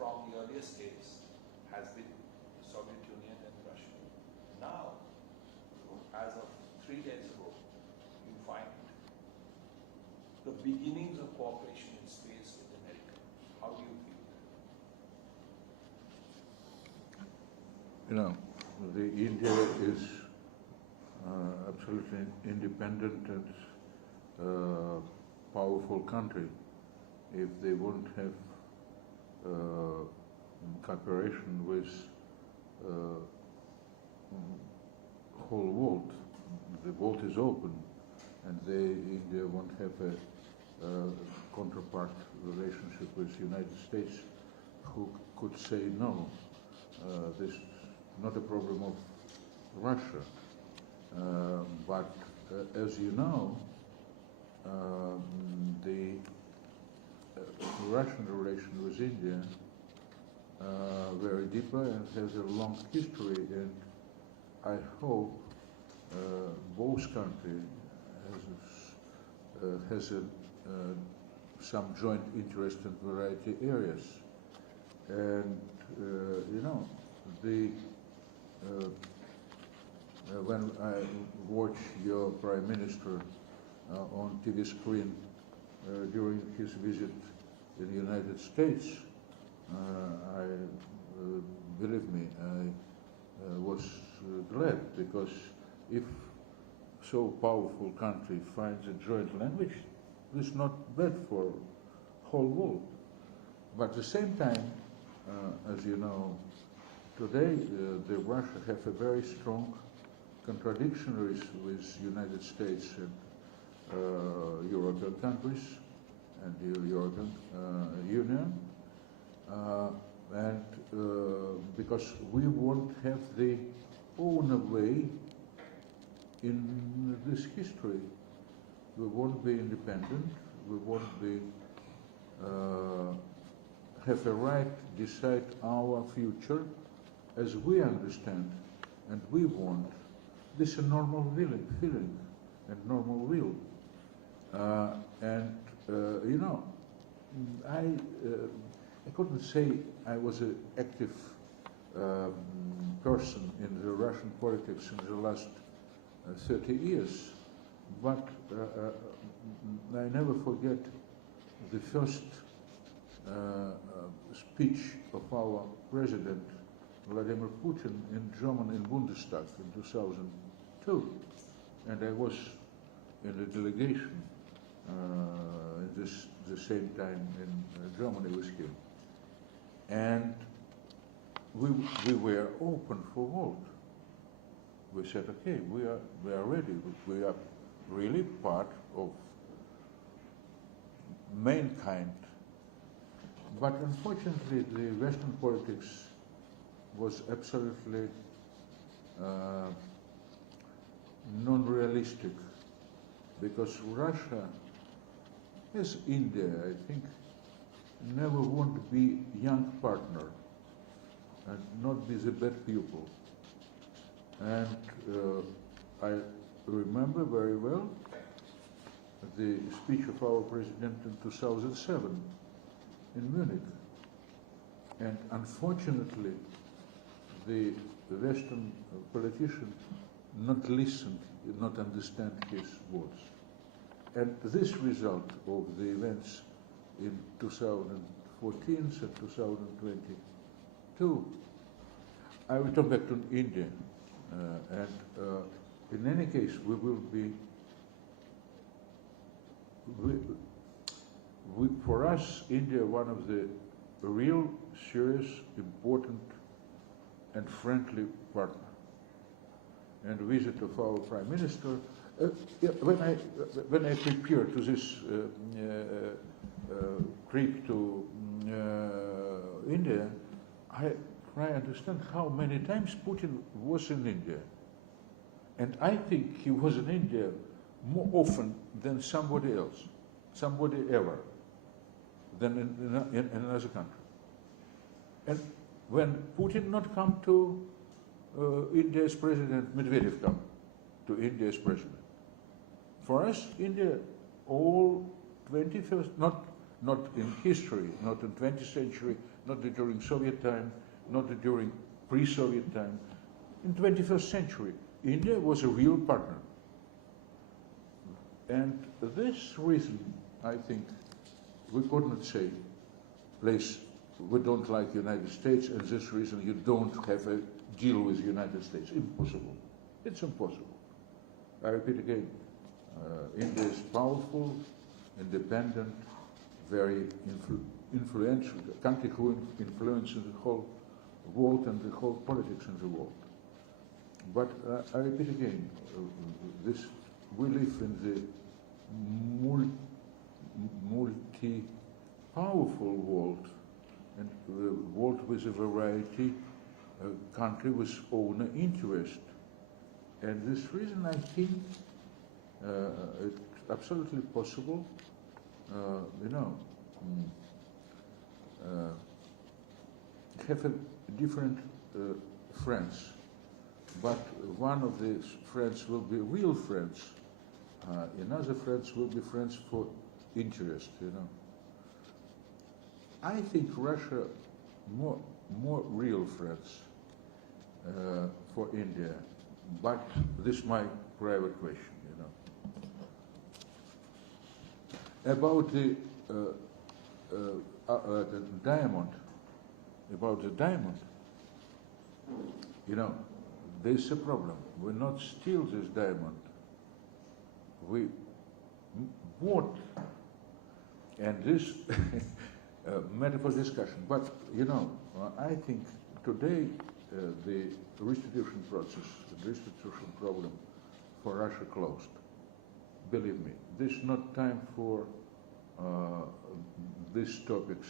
from the earliest days has been the Soviet Union and Russia. Now, as of 3 days ago, you find the beginnings of cooperation in space with America. How do you feel? You know, India is absolutely independent and powerful country. If they won't have cooperation with whole world, the world is open, and India won't have a counterpart relationship with the United States who could say no. This is not a problem of Russia, but as you know, the Russian relation with India very deeper and has a long history, and I hope both countries has some joint interest in variety areas. And you know, when I watch your Prime Minister on TV screen during his visit in the United States, believe me, I was glad, because if so powerful country finds a joint language, this is not bad for whole world. But at the same time, as you know, today the Russia have a very strong contradictions with United States and European countries and the European Union, and because we won't have the own way in this history. We won't be independent, we won't be have a right to decide our future as we understand and we want. This is a normal feeling and normal will. You know, I couldn't say I was an active person in the Russian politics in the last 30 years, but I never forget the first speech of our president Vladimir Putin in German in Bundestag in 2002, and I was in a delegation the same time in Germany with him, and we were open for vote. We said, okay, we are ready. We are really part of mankind. But unfortunately, the Western politics was absolutely non-realistic, because Russia, as India, I think, never want to be young partner and not be the bad pupil. And I remember very well the speech of our president in 2007 in Munich. And unfortunately, the Western politician not listened, not understand his words. And this result of the events in 2014 and 2022, I will come back to India. In any case, we will be, for us, India, one of the real, serious, important, and friendly partner. And visit of our Prime Minister, when I prepared to this trip to India, I try to understand how many times Putin was in India. And I think he was in India more often than somebody else, somebody ever, than in another country. And when Putin not come to India's president, Medvedev come to India's president. For us, India, all 21st, not in history, not in 20th century, not during Soviet time, not during pre-Soviet time, in 21st century, India was a real partner. And this reason, I think, we could not say, please, we don't like United States, and this reason you don't have a deal with the United States. Impossible. It's impossible. I repeat again, India is powerful, independent, very influential, a country who influences the whole world and the whole politics in the world. But I repeat again, we live in the multi-powerful world, and the world with a variety, a country with own interest. And this reason, I think, it's absolutely possible, have a different friends, but one of these friends will be real friends, another friends will be friends for interest, I think Russia more real friends for India, but this is my private question, About the diamond, there's a problem. We not steal this diamond. We bought, and this matter for discussion. But I think today the restitution process, the restitution problem for Russia closed. Believe me, this is not time for these topics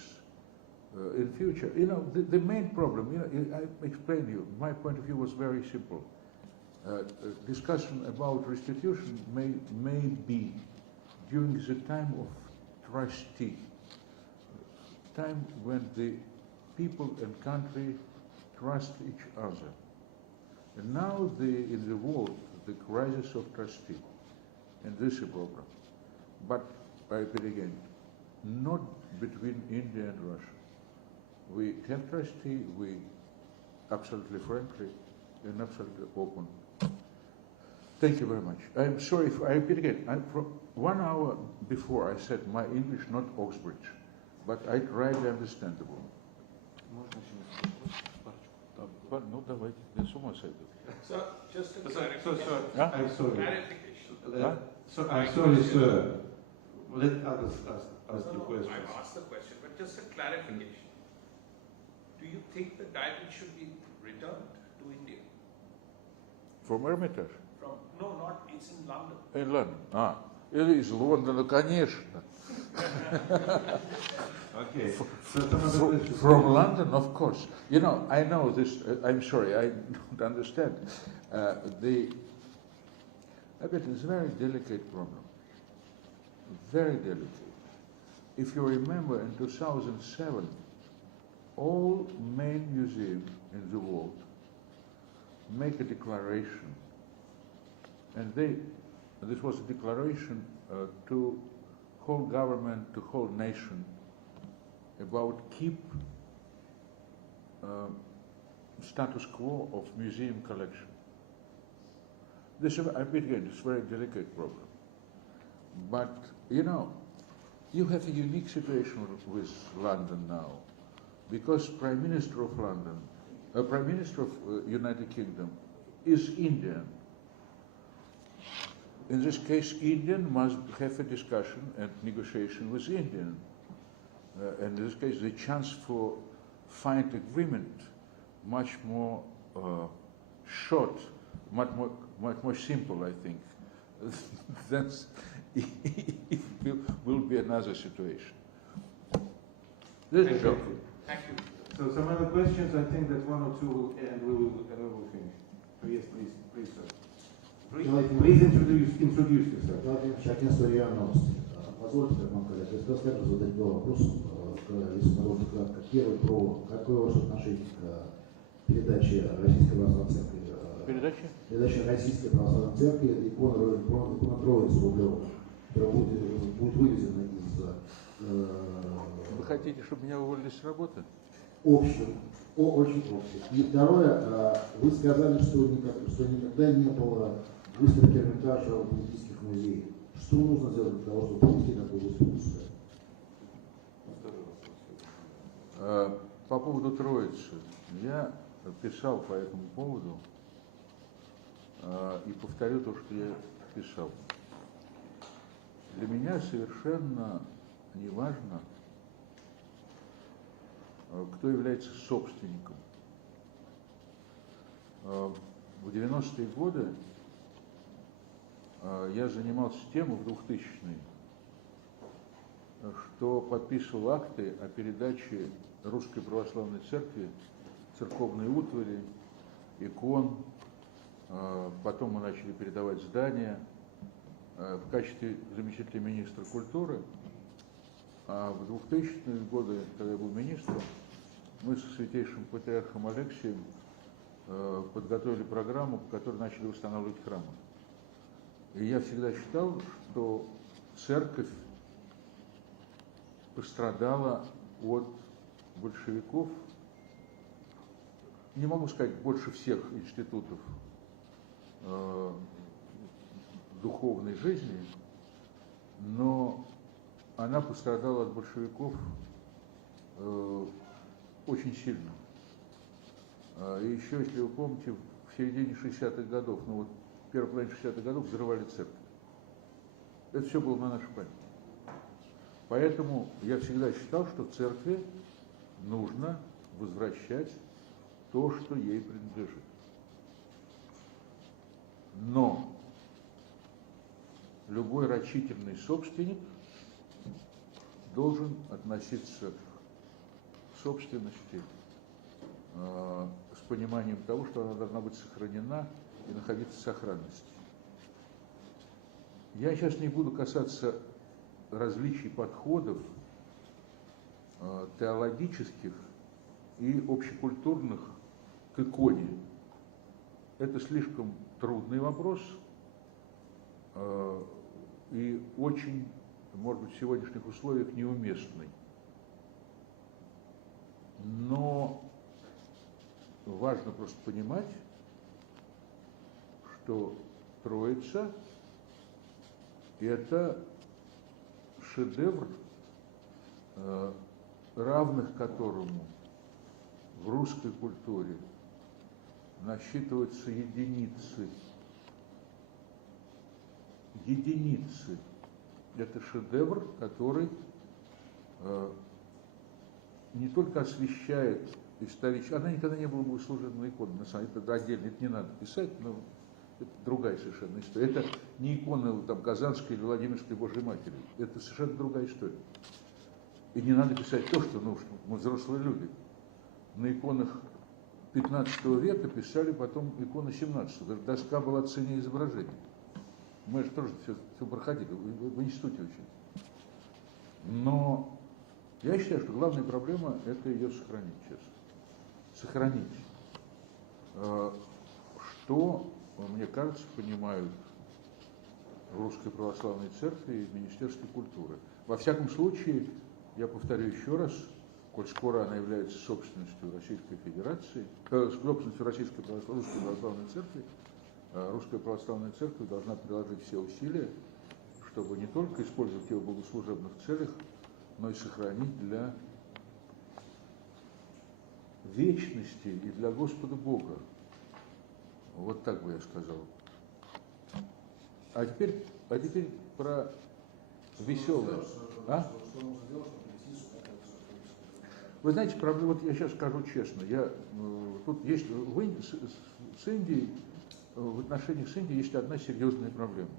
in future. The main problem, I explained you, my point of view was very simple. Discussion about restitution may be during the time of trustee, time when the people and country trust each other. And now in the world, the crisis of trustee, and this is a problem. But I repeat again, not between India and Russia. We have trustee, we absolutely friendly and absolutely open. Thank you very much. I'm sorry if I repeat again. From 1 hour before I said my English not Oxbridge, but I tried understandable. Можно еще парочку? ну давайте, я с ума сойду. So, just a So, clarification. Huh? I'm sorry. Clarification. I'm sorry, sir. Let others ask No, you no, questions. I've asked the question, but just a clarification. Do you think the diamond should be returned to India? From Hermitage? No, not, it's in London. In London. Или из Лондона, конечно. Okay. So some other questions. From London, of course. You know, I know this, I'm sorry, I don't understand. I bet it's a very delicate problem. Very delicate. If you remember, in 2007, all main museums in the world make a declaration. And this was a declaration to whole government, to whole nation, about keep status quo of museum collection. This, I admit again, it's a very delicate problem. But, you know, you have a unique situation with London now, because Prime Minister of London, Prime Minister of United Kingdom is Indian. In this case, Indian must have a discussion and negotiation with Indian. And in this case, the chance for find agreement much more short, much more simple, I think. That's it will be another situation. This is Thank okay. you. Thank you. So some other questions, I think that one or two will end, we will finish. Yes, please, sir. Please introduce yourself. Агентство РИА Новости. Позвольте, как вам коллега, я скажу задать два вопроса, если можно кратко. Первый про какое ваше отношение к передаче Российской Православной Церкви? Передача Российской Православной Церкви иконы Троицы рублевой, которая будет вывезена из... Вы хотите, чтобы меня уволили с работы? Очень общий. И второе, вы сказали, что никогда не было выставки Эрмитажа в буддийских музеях. Что нужно сделать для того, чтобы провести такую выставку? По поводу Троицы. Я писал по этому поводу и повторю то, что я писал. Для меня совершенно не важно, кто является собственником. В 90-е годы я занимался тем в 2000-е, что подписывал акты о передаче Русской Православной Церкви церковной утвари, икон. Потом мы начали передавать здания. В качестве заместителя министра культуры. А в 2000-е годы, когда я был министром, мы со святейшим патриархом Алексием подготовили программу, по которой начали восстанавливать храмы. И я всегда считал, что церковь пострадала от большевиков, не могу сказать больше всех институтов духовной жизни, но она пострадала от большевиков очень сильно. И еще, если вы помните, в середине 60-х годов, ну вот в первой половине 60-х годов взрывали церковь. Это все было на нашей памяти. Поэтому я всегда считал, что церкви нужно возвращать то, что ей принадлежит. Но любой рачительный собственник должен относиться к собственности с пониманием того, что она должна быть сохранена и находиться в сохранности. Я сейчас не буду касаться различий подходов теологических и общекультурных к иконе. Это слишком трудный вопрос и очень, может быть, в сегодняшних условиях неуместный. Но важно просто понимать, что Троица – это шедевр, равных которому в русской культуре насчитываются единицы. Единицы. Это шедевр, который не только освещает исторически, она никогда не была богослужебной иконой, на самом деле, это отдельно, это не надо писать, но это другая совершенно история. Это не икона там, Казанской или Владимирской Божьей Матери, это совершенно другая история. И не надо писать то, что ну, мы взрослые люди. На иконах 15 века писали потом иконы 17. Даже доска была цене изображения. Мы же тоже все проходили, в институте учились. Но я считаю, что главная проблема – это ее сохранить сейчас. Сохранить. Что, мне кажется, понимают в Русской Православной Церкви и в Министерстве культуры. Во всяком случае, я повторю еще раз, коль скоро она является собственностью Российской Федерации, собственностью Русской Православной Церкви, Русская Православная Церковь должна приложить все усилия, чтобы не только использовать его в богослужебных целях, но и сохранить для вечности и для Господа Бога. Вот так бы я сказал. А теперь про веселое. А? Вы знаете, проблема, вот я сейчас скажу честно, тут есть с Индией, в отношениях с Индией есть одна серьезная проблема,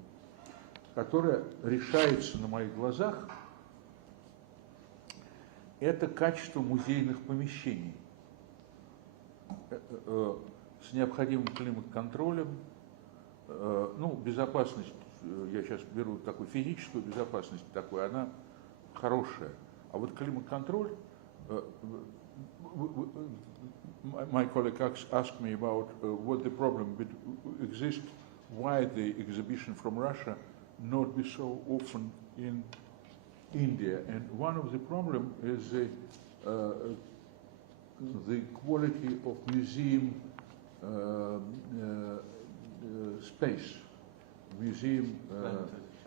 которая решается на моих глазах. Это качество музейных помещений с необходимым климат-контролем. Ну, безопасность, я сейчас беру такую физическую безопасность, такую, она хорошая. А вот климат-контроль, my colleague asked me about what the problem exists, why the exhibition from Russia not be so often in India, and one of the problem is the quality of museum space, museum.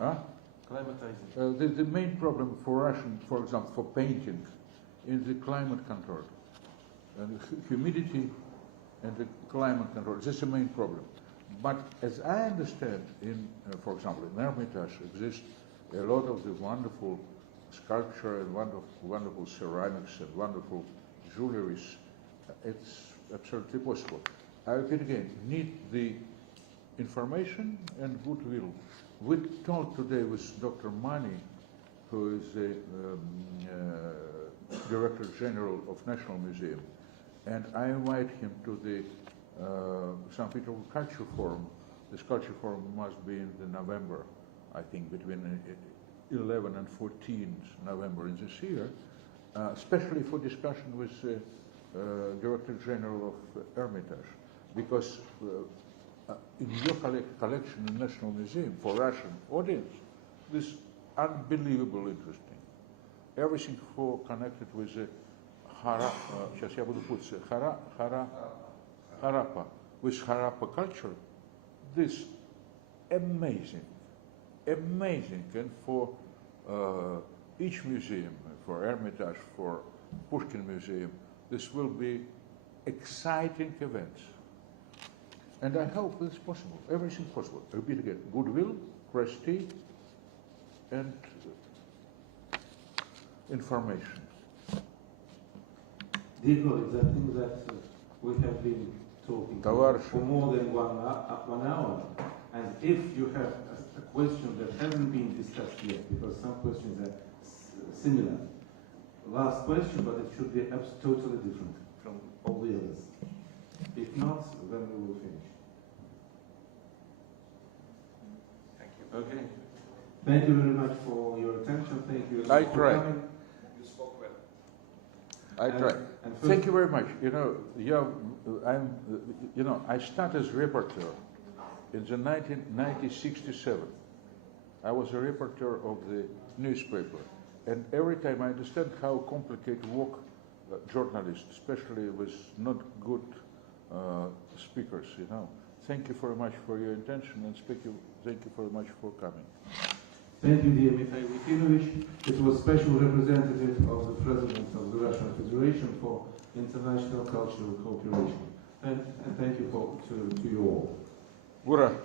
Climatizing. The main problem for Russian, for example, for painting, is the climate control, and humidity and the climate control. This is the main problem. But as I understand, for example, in Hermitage exists a lot of the wonderful sculpture and wonderful ceramics and wonderful jewelries. It's absolutely possible. I repeat again, need the information and goodwill. We talked today with Dr. Mani, who is the Director General of National Museum, and I invite him to the St. Petersburg Culture Forum. This Culture Forum must be in November, I think, between 11 and 14 November in this year, especially for discussion with Director General of Hermitage, because in your collection in National Museum for Russian audience, this is unbelievably interesting. Everything connected with сейчас я буду путаться, Harappa, with Harappa culture, this amazing, and for each museum, for Hermitage, for Pushkin Museum, this will be exciting events. And I hope it's possible, everything possible. I repeat again, goodwill, prestige, and information. Dear colleagues, I think that we have been talking for more than 1 hour, and if you have a question that hasn't been discussed yet, because some questions are similar, last question, but it should be totally different from all the others. If not, then we will finish. Thank you. Okay. Thank you very much for your attention. Thank you I for tried. coming. You spoke well. I tried. Thank you very much. You know, I started as reporter in the 1967. I was a reporter of the newspaper, and every time I understand how complicated work journalists, especially with not good speakers. You know, thank you very much for your attention, and thank you very much for coming. Thank you, dear Mikhail Shvydkoy. It was special representative of the President of the Russian Federation for International Cultural Cooperation. And thank you to you all. Ура!